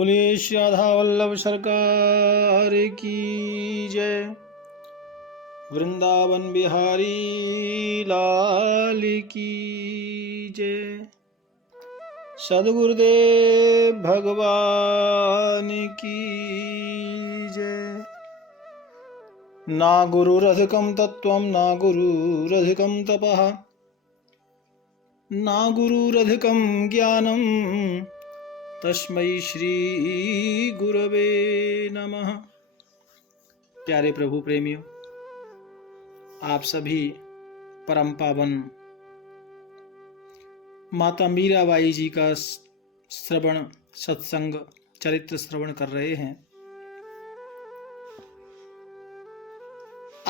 बोलिए श्री राधा वल्लभ सरकार की जय। वृंदावन बिहारी लाल की जय। सद्गुरुदेव भगवान की जय। ना गुरुरधिकं तत्त्वं ना गुरुरधिकं तपः ना गुरुरधिकं ज्ञानं तस्मै श्री गुरवे नमः। प्यारे प्रभु प्रेमियों, आप सभी परम पावन माता मीराबाई जी का श्रवण सत्संग चरित्र श्रवण कर रहे हैं।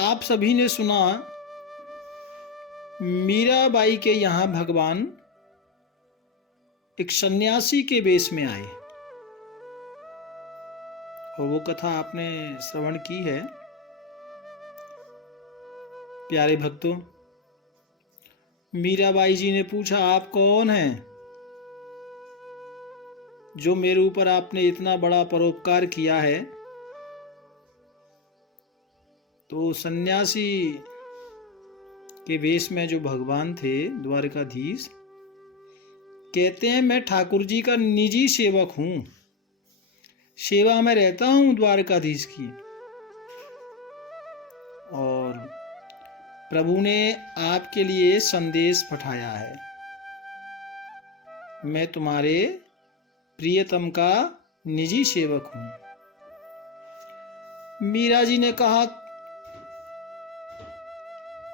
आप सभी ने सुना मीराबाई के यहाँ भगवान एक सन्यासी के वेश में आए और वो कथा आपने श्रवण की है। प्यारे भक्तों, मीराबाई जी ने पूछा, आप कौन हैं जो मेरे ऊपर आपने इतना बड़ा परोपकार किया है? तो सन्यासी के वेश में जो भगवान थे द्वारकाधीश कहते हैं, मैं ठाकुर जी का निजी सेवक हूं, सेवा में रहता हूं द्वारकाधीश की, और प्रभु ने आपके लिए संदेश पठाया है। मैं तुम्हारे प्रियतम का निजी सेवक हूं। मीरा जी ने कहा,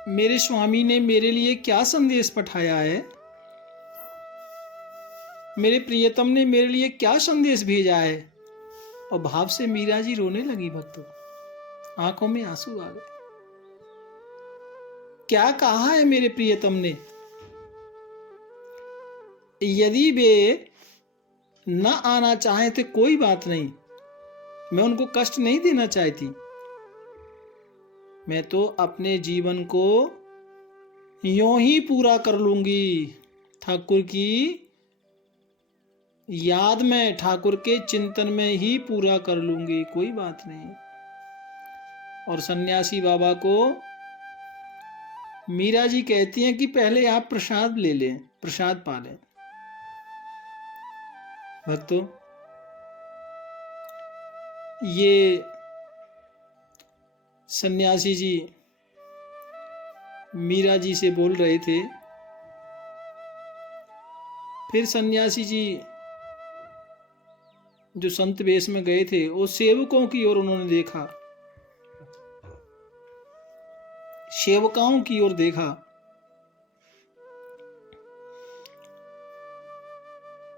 मेरे स्वामी ने मेरे लिए क्या संदेश पठाया है? मेरे प्रियतम ने मेरे लिए क्या संदेश भेजा है? और भाव से मीरा जी रोने लगी। भक्तों, आंखों में आंसू आ गए। क्या कहा है मेरे प्रियतम ने? यदि वे न आना चाहे तो कोई बात नहीं, मैं उनको कष्ट नहीं देना चाहती। मैं तो अपने जीवन को यूं ही पूरा कर लूंगी, ठाकुर की याद में, ठाकुर के चिंतन में ही पूरा कर लूंगी, कोई बात नहीं। और सन्यासी बाबा को मीरा जी कहती हैं कि पहले आप प्रसाद ले लें, प्रसाद पा लें। भक्तों, ये सन्यासी जी मीरा जी से बोल रहे थे। फिर सन्यासी जी जो संत वेश में गए थे, वो सेवकों की ओर उन्होंने देखा, सेवकाओं की ओर देखा।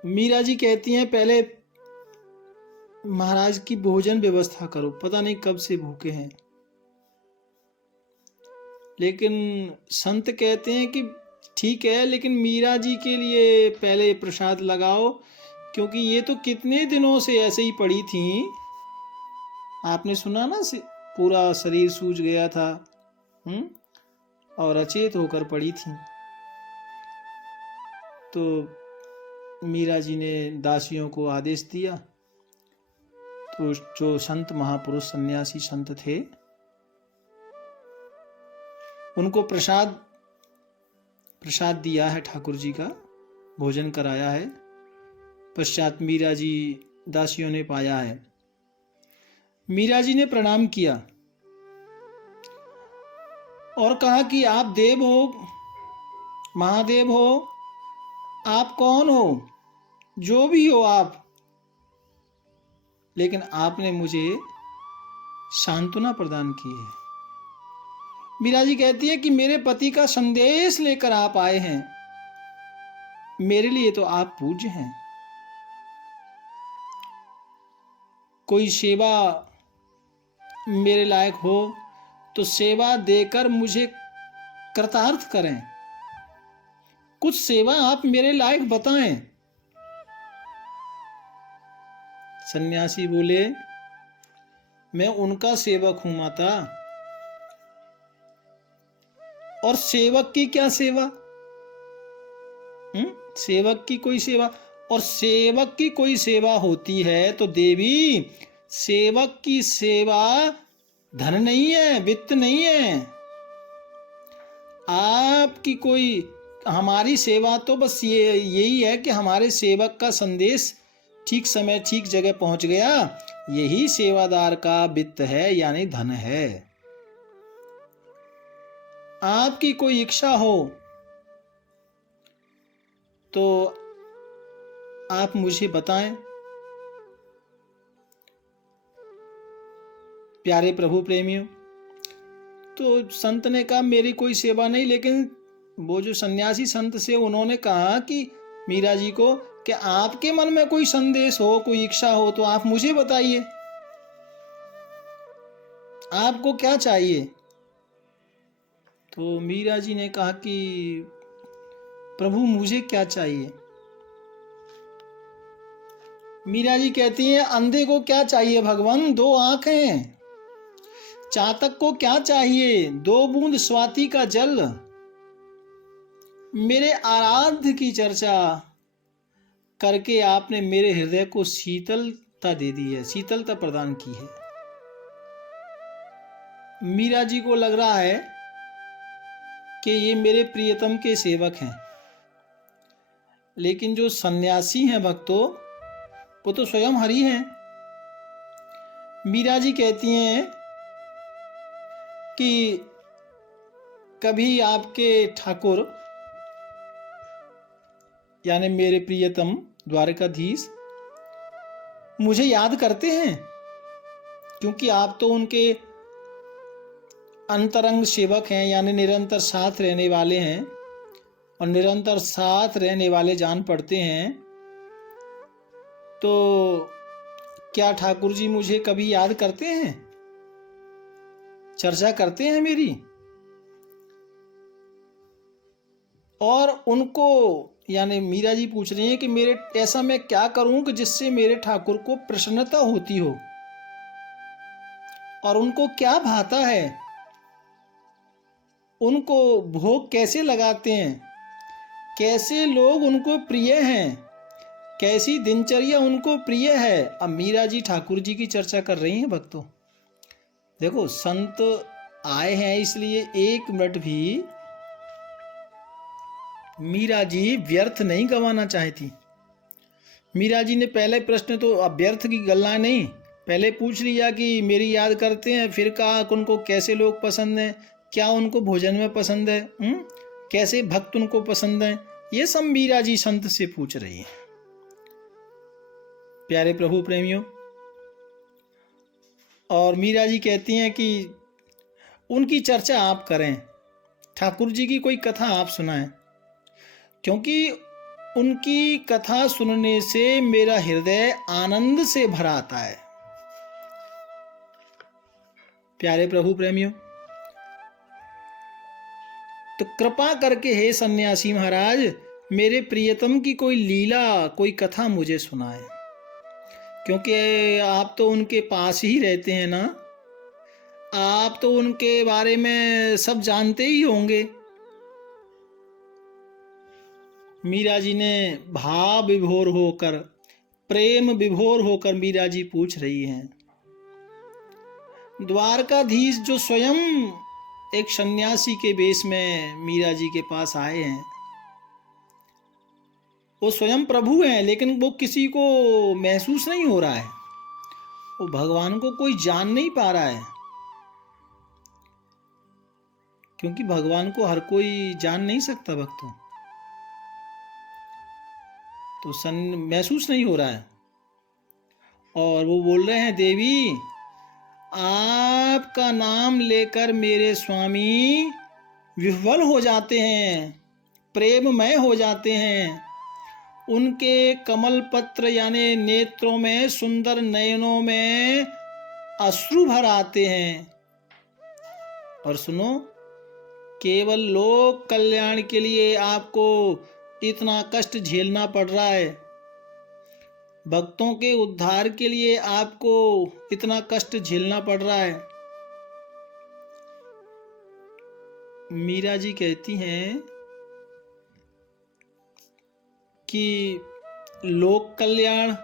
मीरा जी कहती हैं, पहले महाराज की भोजन व्यवस्था करो, पता नहीं कब से भूखे हैं। लेकिन संत कहते हैं कि ठीक है, लेकिन मीरा जी के लिए पहले प्रसाद लगाओ, क्योंकि ये तो कितने दिनों से ऐसे ही पड़ी थी। आपने सुना ना, पूरा शरीर सूज गया था और अचेत होकर पड़ी थी। तो मीरा जी ने दासियों को आदेश दिया। तो जो संत महापुरुष सन्यासी संत थे, उनको प्रसाद दिया है, ठाकुर जी का भोजन कराया है। पश्चात मीरा जी दासियों ने पाया है। मीरा जी ने प्रणाम किया और कहा कि आप देव हो, महादेव हो, आप कौन हो, जो भी हो आप, लेकिन आपने मुझे सांत्वना प्रदान की है। मीरा जी कहती है कि मेरे पति का संदेश लेकर आप आए हैं, मेरे लिए तो आप पूज्य हैं। कोई सेवा मेरे लायक हो तो सेवा देकर मुझे कृतार्थ करें, कुछ सेवा आप मेरे लायक बताएं। सन्यासी बोले, मैं उनका सेवक हूं माता, और सेवक की क्या सेवा? सेवक की कोई सेवा? और सेवक की कोई सेवा होती है तो देवी, सेवक की सेवा धन नहीं है, वित्त नहीं है। आपकी कोई, हमारी सेवा तो बस यही है कि हमारे सेवक का संदेश ठीक समय ठीक जगह पहुंच गया, यही सेवादार का वित्त है, यानी धन है। आपकी कोई इच्छा हो तो आप मुझे बताएं। प्यारे प्रभु प्रेमियों, तो संत ने कहा मेरी कोई सेवा नहीं, लेकिन वो जो सन्यासी संत से उन्होंने कहा कि मीरा जी को कि आपके मन में कोई संदेश हो, कोई इच्छा हो तो आप मुझे बताइए, आपको क्या चाहिए। तो मीरा जी ने कहा कि प्रभु मुझे क्या चाहिए। मीरा जी कहती हैं अंधे को क्या चाहिए भगवान, दो आंखें। चातक को क्या चाहिए, दो बूंद स्वाति का जल। मेरे आराध्य की चर्चा करके आपने मेरे हृदय को शीतलता दे दी है, शीतलता प्रदान की है। मीरा जी को लग रहा है कि ये मेरे प्रियतम के सेवक हैं, लेकिन जो सन्यासी हैं भक्तों, वो तो स्वयं हरि हैं। मीरा जी कहती हैं कि कभी आपके ठाकुर यानी मेरे प्रियतम द्वारकाधीश मुझे याद करते हैं, क्योंकि आप तो उनके अंतरंग सेवक हैं, यानी निरंतर साथ रहने वाले हैं, और निरंतर साथ रहने वाले जान पड़ते हैं। तो क्या ठाकुर जी मुझे कभी याद करते हैं, चर्चा करते हैं मेरी? और उनको, यानी मीरा जी पूछ रही हैं कि मेरे ऐसा मैं क्या करूं कि जिससे मेरे ठाकुर को प्रसन्नता होती हो, और उनको क्या भाता है, उनको भोग कैसे लगाते हैं, कैसे लोग उनको प्रिय हैं, कैसी दिनचर्या उनको प्रिय है। अब मीरा जी ठाकुर जी की चर्चा कर रही हैं भक्तों। देखो संत आए हैं, इसलिए एक मिनट भी मीरा जी व्यर्थ नहीं गंवाना चाहती। मीरा जी ने पहले प्रश्न तो व्यर्थ की गल्ला नहीं, पहले पूछ लिया कि मेरी याद करते हैं, फिर कहा कि उनको कैसे लोग पसंद हैं, क्या उनको भोजन में पसंद है, कैसे भक्त उनको पसंद हैं, ये सब मीरा जी संत से पूछ रही है। प्यारे प्रभु प्रेमियों, और मीरा जी कहती हैं कि उनकी चर्चा आप करें, ठाकुर जी की कोई कथा आप सुनाएं, क्योंकि उनकी कथा सुनने से मेरा हृदय आनंद से भर आता है। प्यारे प्रभु प्रेमियों, तो कृपा करके हे सन्यासी महाराज, मेरे प्रियतम की कोई लीला, कोई कथा मुझे सुनाए, क्योंकि आप तो उनके पास ही रहते हैं ना, आप तो उनके बारे में सब जानते ही होंगे। मीरा जी ने भाव विभोर होकर, प्रेम विभोर होकर मीरा जी पूछ रही हैं। द्वारकाधीश जो स्वयं एक सन्यासी के वेश में मीरा जी के पास आए हैं, वो स्वयं प्रभु हैं, लेकिन वो किसी को महसूस नहीं हो रहा है, वो भगवान को कोई जान नहीं पा रहा है, क्योंकि भगवान को हर कोई जान नहीं सकता भक्तों, तो महसूस नहीं हो रहा है। और वो बोल रहे हैं देवी, आपका नाम लेकर मेरे स्वामी विह्वल हो जाते हैं, प्रेममय हो जाते हैं, उनके कमल पत्र यानी नेत्रों में, सुंदर नयनों में अश्रु भर आते हैं। और सुनो, केवल लोक कल्याण के लिए आपको इतना कष्ट झेलना पड़ रहा है, भक्तों के उद्धार के लिए आपको इतना कष्ट झेलना पड़ रहा है। मीरा जी कहती हैं कि लोक कल्याण,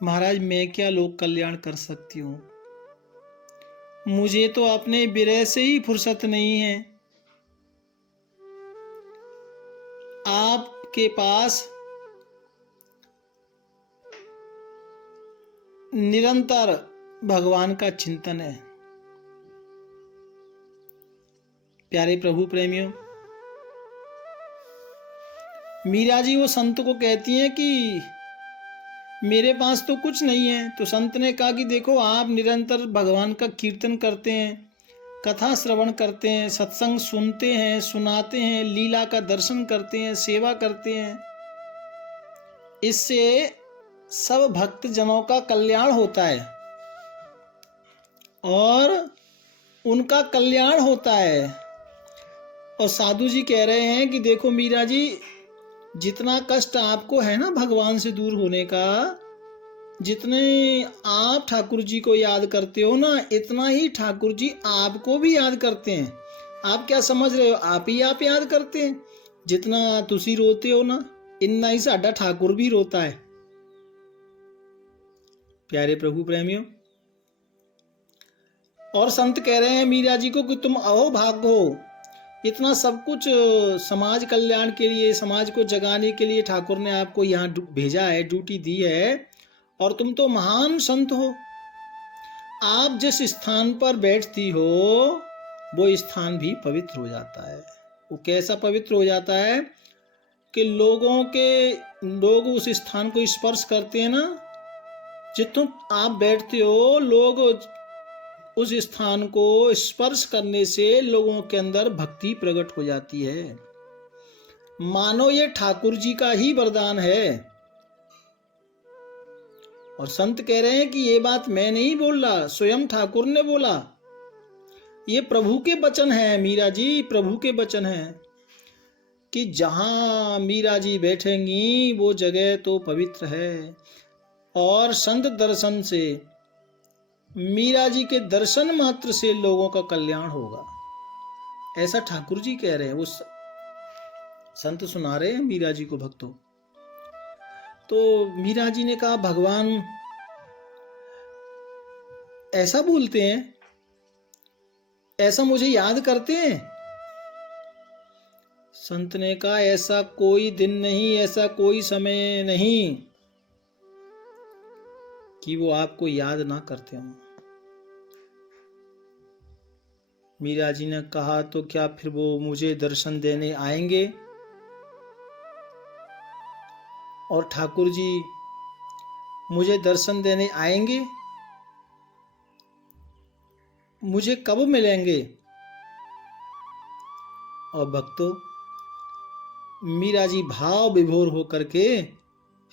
महाराज मैं क्या लोक कल्याण कर सकती हूँ, मुझे तो अपने विरह से ही फुर्सत नहीं है। आपके पास निरंतर भगवान का चिंतन है। प्यारे प्रभु प्रेमियों, मीरा जी वो संत को कहती हैं कि मेरे पास तो कुछ नहीं है। तो संत ने कहा कि देखो आप निरंतर भगवान का कीर्तन करते हैं, कथा श्रवण करते हैं, सत्संग सुनते हैं, सुनाते हैं, लीला का दर्शन करते हैं, सेवा करते हैं, इससे सब भक्त जनों का कल्याण होता है और उनका कल्याण होता है। और साधु जी कह रहे हैं कि देखो मीरा जी, जितना कष्ट आपको है ना भगवान से दूर होने का, जितने आप ठाकुर जी को याद करते हो ना, इतना ही ठाकुर जी आपको भी याद करते हैं। आप क्या समझ रहे हो, आप ही आप याद करते हैं। जितना तुसी रोते हो ना, इतना ही साडा ठाकुर भी रोता है। प्यारे प्रभु प्रेमियों, और संत कह रहे हैं मीरा जी को कि तुम अहोभाग्य हो, इतना सब कुछ समाज कल्याण के लिए, समाज को जगाने के लिए ठाकुर ने आपको यहाँ भेजा है, ड्यूटी दी है, और तुम तो महान संत हो। आप जिस स्थान पर बैठती हो वो स्थान भी पवित्र हो जाता है। वो कैसा पवित्र हो जाता है कि लोग उस स्थान को स्पर्श करते हैं ना, जितों आप बैठते हो, लोग उस स्थान को स्पर्श करने से लोगों के अंदर भक्ति प्रकट हो जाती है। मानो ये ठाकुर जी का ही वरदान है। और संत कह रहे हैं कि ये बात मैं नहीं बोल रहा, स्वयं ठाकुर ने बोला। ये प्रभु के वचन है मीरा जी, प्रभु के वचन है कि जहां मीरा जी बैठेंगी वो जगह तो पवित्र है। और संत दर्शन से, मीरा जी के दर्शन मात्र से लोगों का कल्याण होगा, ऐसा ठाकुर जी कह रहे हैं। वो संत सुना रहे हैं मीरा जी को भक्तों। तो मीरा जी ने कहा भगवान ऐसा बोलते हैं, ऐसा मुझे याद करते हैं। संत ने कहा ऐसा कोई दिन नहीं, ऐसा कोई समय नहीं कि वो आपको याद ना करते हों। मीरा जी ने कहा तो क्या फिर वो मुझे दर्शन देने आएंगे? और ठाकुर जी मुझे दर्शन देने आएंगे? मुझे कब मिलेंगे? और भक्तों, मीरा जी भाव विभोर होकर के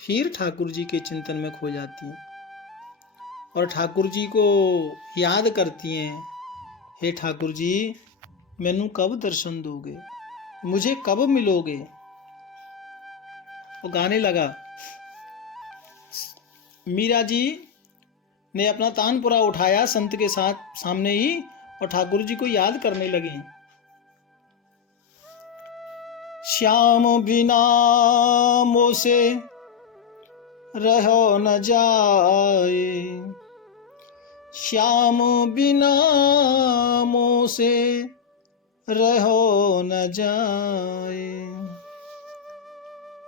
फिर ठाकुर जी के चिंतन में खो जाती हैं और ठाकुर जी को याद करती हैं, हे ठाकुर जी मैनू कब दर्शन दोगे, मुझे कब मिलोगे? वो गाने लगा। मीरा जी ने अपना तानपुरा उठाया संत के साथ सामने ही और ठाकुर जी को याद करने लगे। श्याम बिना मोसे रहो न जाए, श्याम बिना मोसे रहो न जाए,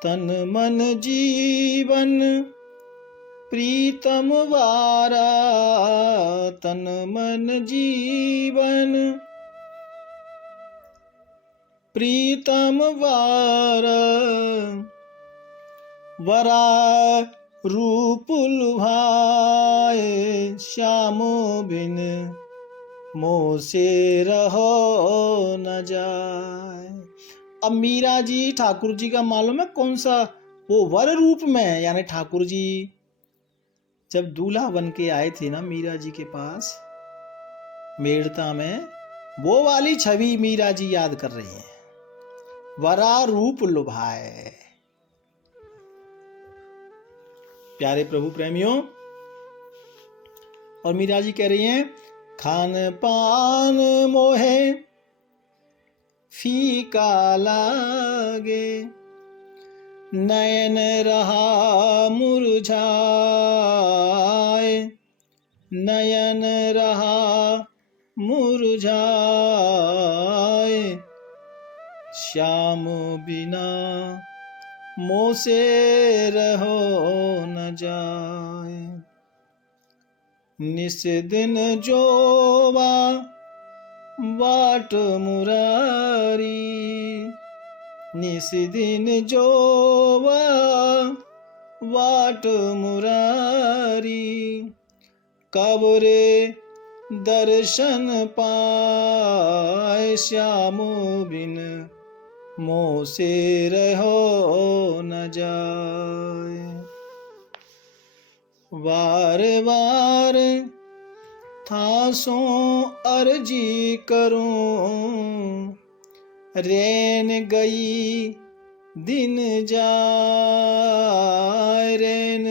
तन मन जीवन प्रीतम वारा, तन मन जीवन प्रीतम वारा, वरा रूप लुभाए, श्याम बिन मोह से रहो न जाए। अब मीरा जी ठाकुर जी का मालूम है कौन सा, वो वर रूप में, यानी ठाकुर जी जब दूल्हा बन के आए थे ना मीरा जी के पास मेड़ता में, वो वाली छवि मीरा जी याद कर रही हैं, वरा रूप लुभाए। प्यारे प्रभु प्रेमियों, और मीरा जी कह रही हैं खान पान मोहे फीका लागे, नयन रहा मुरझाए, नयन रहा मुरझाए, श्याम बिना मोह से रहो न जाए। निस दिन जोवा बाट मुरारी, निस दिन जोवा बाट मुरारी, कब रे दर्शन पाए, श्याम बिन मोह से रहो न जाए। बार बार थासों अर्जी करूं, रैन गई दिन जाए, रैन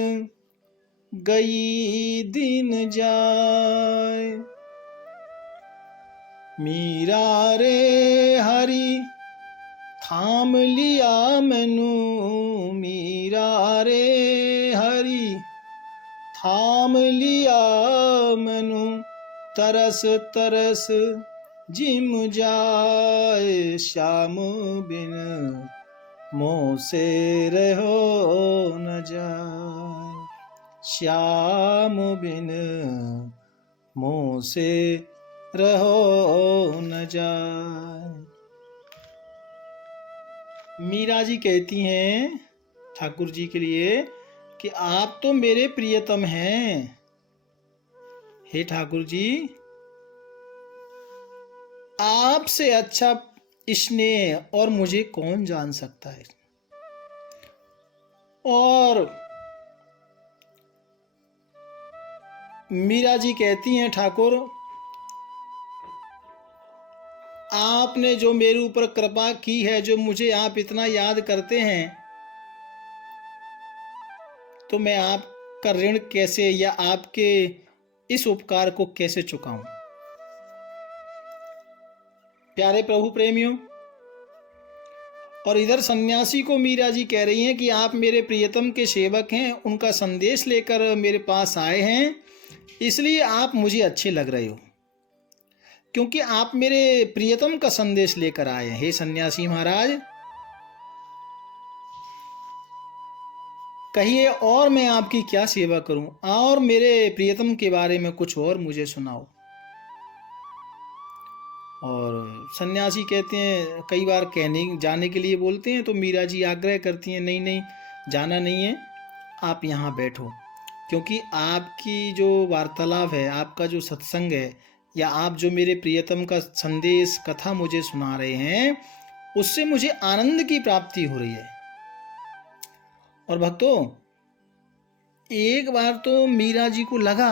गई दिन जाए। मीरा रे हरि थाम लिया मैनू, मीरा रे हरि थाम लिया मैनू, तरस तरस जिम जाए, श्याम बिन मोह से रहो न जाए, श्याम बिन मोह से रहो न जाए। मीरा जी कहती हैं ठाकुर जी के लिए कि आप तो मेरे प्रियतम हैं, हे ठाकुर जी, आपसे अच्छा स्नेह और मुझे कौन जान सकता है। और मीरा जी कहती हैं ठाकुर, आपने जो मेरे ऊपर कृपा की है, जो मुझे आप इतना याद करते हैं, तो मैं आपका ऋण कैसे या आपके इस उपकार को कैसे चुकाऊं। प्यारे प्रभु प्रेमियों, और इधर सन्यासी को मीरा जी कह रही हैं कि आप मेरे प्रियतम के सेवक हैं, उनका संदेश लेकर मेरे पास आए हैं, इसलिए आप मुझे अच्छे लग रहे हो, क्योंकि आप मेरे प्रियतम का संदेश लेकर आए हैं। हे सन्यासी महाराज, कहिए और मैं आपकी क्या सेवा करूं, और मेरे प्रियतम के बारे में कुछ और मुझे सुनाओ। और सन्यासी कहते हैं, कई बार कहने जाने के लिए बोलते हैं, तो मीरा जी आग्रह करती हैं, नहीं नहीं जाना नहीं है, आप यहाँ बैठो, क्योंकि आपकी जो वार्तालाप है, आपका जो सत्संग है, या आप जो मेरे प्रियतम का संदेश कथा मुझे सुना रहे हैं, उससे मुझे आनंद की प्राप्ति हो रही है। और भक्तों, एक बार तो मीरा जी को लगा,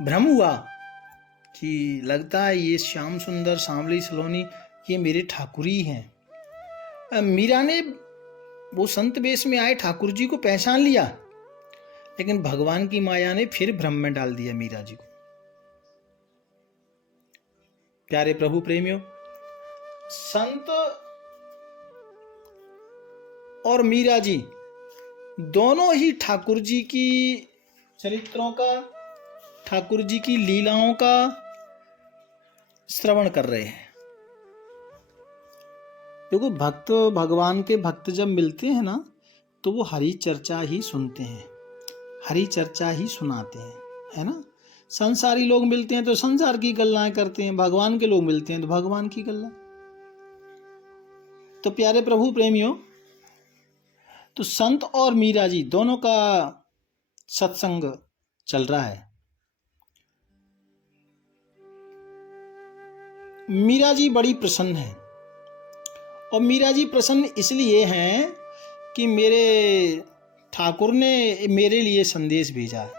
भ्रम हुआ कि लगता है ये श्याम सुंदर सांवली सलोनी ये मेरे ठाकुर ही हैं। मीरा ने वो संत वेश में आए ठाकुर जी को पहचान लिया, लेकिन भगवान की माया ने फिर भ्रम में डाल दिया मीरा जी को। प्यारे प्रभु प्रेमियों, संत और मीरा जी दोनों ही ठाकुर जी की चरित्रों का, ठाकुर जी की लीलाओं का श्रवण कर रहे हैं। देखो, भक्त भगवान के भक्त जब मिलते हैं ना, तो वो हरि चर्चा ही सुनते हैं, हरि चर्चा ही सुनाते हैं, है ना। संसारी लोग मिलते हैं तो संसार की गल्लाएं करते हैं, भगवान के लोग मिलते हैं तो भगवान की गल्ला। तो प्यारे प्रभु प्रेमियों, तो संत और मीरा जी दोनों का सत्संग चल रहा है। मीरा जी बड़ी प्रसन्न है, और मीरा जी प्रसन्न इसलिए हैं कि मेरे ठाकुर ने मेरे लिए संदेश भेजा है।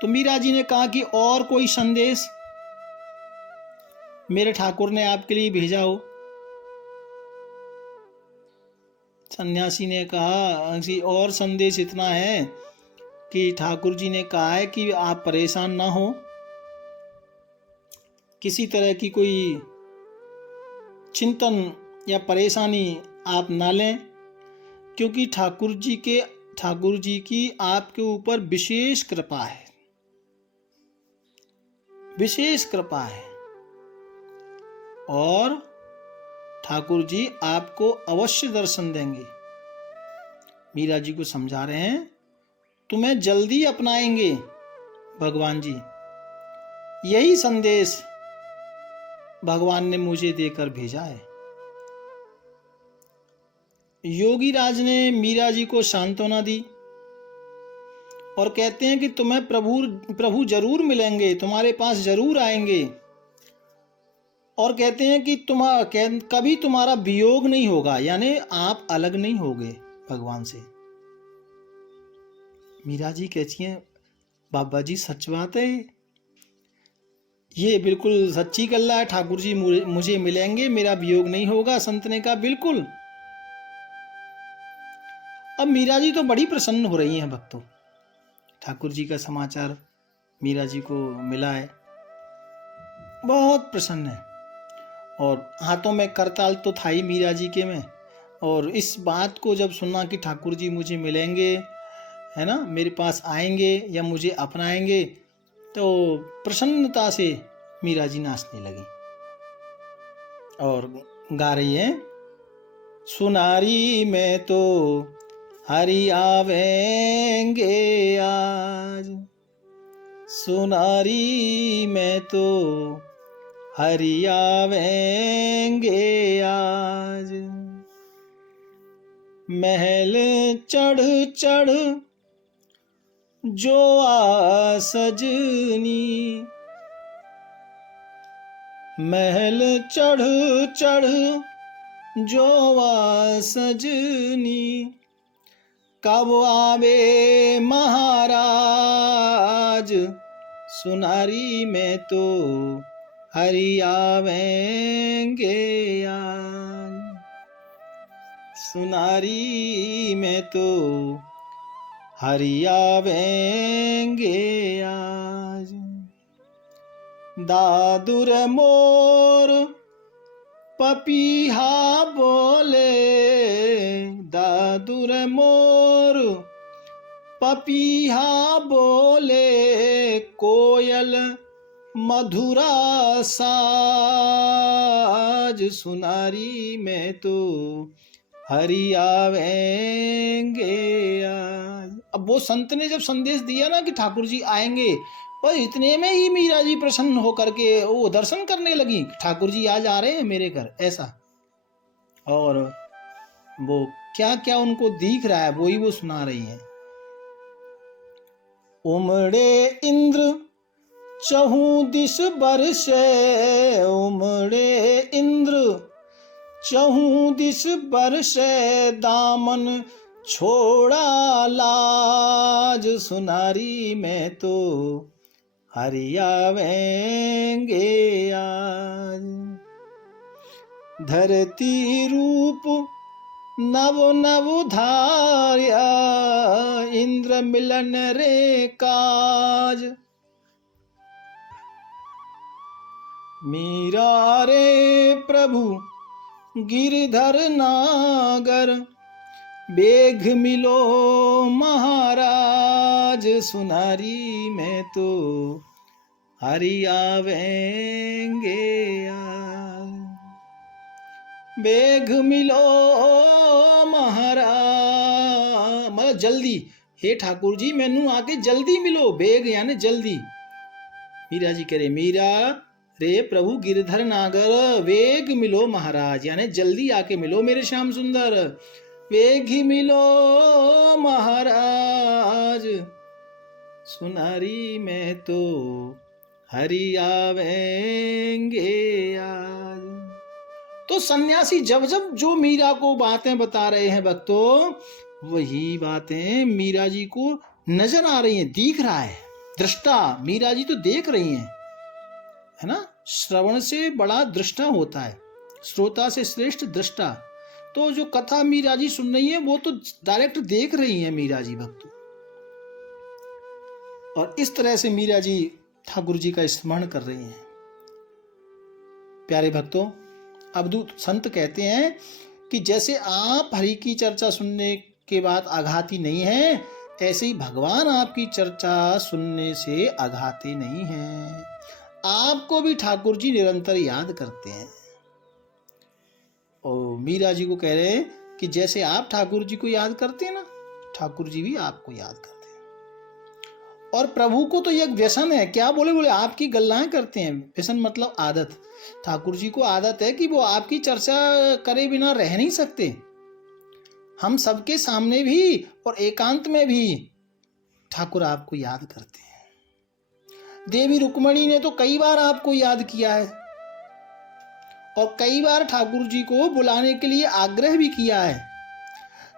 तो मीरा जी ने कहा कि और कोई संदेश मेरे ठाकुर ने आपके लिए भेजा हो। सन्यासी ने कहा कि और संदेश इतना है कि ठाकुर जी ने कहा है कि आप परेशान ना हो, किसी तरह की कोई चिंतन या परेशानी आप ना लें, क्योंकि ठाकुर जी की आपके ऊपर विशेष कृपा है, विशेष कृपा है। और ठाकुर जी आपको अवश्य दर्शन देंगे। मीरा जी को समझा रहे हैं, तुम्हें जल्दी अपनाएंगे भगवान जी। यही संदेश भगवान ने मुझे देकर भेजा है। योगी राज ने मीरा जी को सांत्वना दी और कहते हैं कि तुम्हें प्रभु जरूर मिलेंगे, तुम्हारे पास जरूर आएंगे। और कहते हैं कि कभी तुम्हारा वियोग नहीं होगा, यानी आप अलग नहीं होगे भगवान से। मीरा जी कहती हैं, बाबा जी सच बात है, ये बिल्कुल सच्ची गल्ला है, ठाकुर जी मुझे मिलेंगे, मेरा वियोग नहीं होगा। संत ने कहा बिल्कुल। अब मीरा जी तो बड़ी प्रसन्न हो रही हैं भक्तों, ठाकुर जी का समाचार मीरा जी को मिला है, बहुत प्रसन्न है। और हाथों में करताल तो था ही मीरा जी के में, और इस बात को जब सुना कि ठाकुर जी मुझे मिलेंगे, है ना, मेरे पास आएंगे या मुझे अपनाएंगे, तो प्रसन्नता से मीरा जी नाचने लगी और गा रही है, सुनारी में तो हरि आवेंगे आज, सुनारी में तो हरि आवेंगे आज, महल चढ़ चढ़ जो आ सजनी, महल चढ़ चढ़ जो आ सजनी, कब आवे महाराज, सुनारी में तो हरि आवेंगे आज, सुनारी में तो हरि आवेंगे आज। दादुर मोर पपीहा बोले, दादुर मोर पपीहा बोले, कोयल मधुरा साज, सुनारी में तो हरि आवेंगे आज। अब वो संत ने जब संदेश दिया ना कि ठाकुर जी आएंगे, और इतने में ही मीरा जी प्रसन्न होकर के वो दर्शन करने लगी, ठाकुर जी आज आ रहे हैं मेरे घर, ऐसा। और वो क्या क्या उनको दिख रहा है वही वो सुना रही हैं। उमड़े इंद्र चहु दिस बरसे, उमड़े इंद्र चहु दिस बरसे, दामन छोड़ा लाज, सुनारी में तो हरि आवेंगे आज। धरती रूप नव नव धार्या, इंद्र मिलन रे काज, मीरा रे प्रभु गिरधर नागर, बेघ मिलो महाराज, सुनारी में तो हरि आवेंगे आज, बेघ मिलो महाराज, मतलब जल्दी, हे ठाकुर जी मैनू आके जल्दी मिलो, बेघ यानी जल्दी। मीरा जी कह रहे, मीरा रे प्रभु गिरधर नागर, वेग मिलो महाराज, यानी जल्दी आके मिलो मेरे श्याम सुंदर, वेग ही मिलो महाराज, सुनारी में तो हरि आवेंगे आज। तो सन्यासी जब जब जो मीरा को बातें बता रहे हैं भक्तों, वही बातें मीरा जी को नजर आ रही हैं, दिख रहा है, दृष्टा मीरा जी तो देख रही हैं, है ना। श्रवण से बड़ा दृष्टा होता है, श्रोता से श्रेष्ठ दृष्टा। तो जो कथा मीरा जी सुन रही है वो तो डायरेक्ट देख रही हैं मीरा जी भक्तों। और इस तरह से मीरा जी ठाकुर जी का स्मरण कर रही हैं। प्यारे भक्तों, अवधूत संत कहते हैं कि जैसे आप हरि की चर्चा सुनने के बाद आघाती नहीं है, ऐसे ही भगवान आपकी चर्चा सुनने से आघाते नहीं हैं। आपको भी ठाकुर जी निरंतर याद करते हैं। और मीरा जी को कह रहे हैं कि जैसे आप ठाकुर जी को याद करते हैं ना, ठाकुर जी भी आपको याद करते हैं। और प्रभु को तो यह व्यसन है। क्या बोले आपकी गल्लाएं करते हैं। व्यसन मतलब आदत। ठाकुर जी को आदत है कि वो आपकी चर्चा करे बिना रह नहीं सकते। हम सबके सामने भी और एकांत में भी ठाकुर आपको याद करते हैं। देवी रुक्मणी ने तो कई बार आपको याद किया है और कई बार ठाकुर जी को बुलाने के लिए आग्रह भी किया है।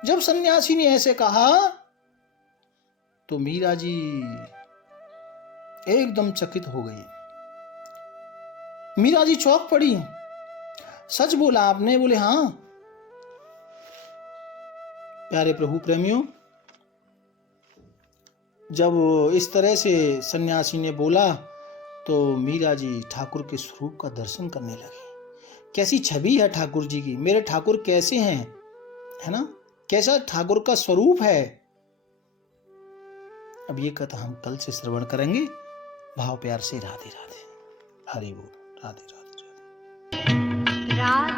जब सन्यासी ने ऐसे कहा तो मीरा जी एकदम चकित हो गई। मीरा जी चौंक पड़ी। सच बोला आपने? बोले हाँ। प्यारे प्रभु प्रेमियों, जब इस तरह से सन्यासी ने बोला तो मीरा जी ठाकुर के स्वरूप का दर्शन करने लगी। कैसी छवि है ठाकुर जी की। मेरे ठाकुर कैसे हैं, है ना, कैसा ठाकुर का स्वरूप है। अब ये कथा हम कल से श्रवण करेंगे। भाव प्यार से राधे राधे। हरि बोल। राधे राधे राधे।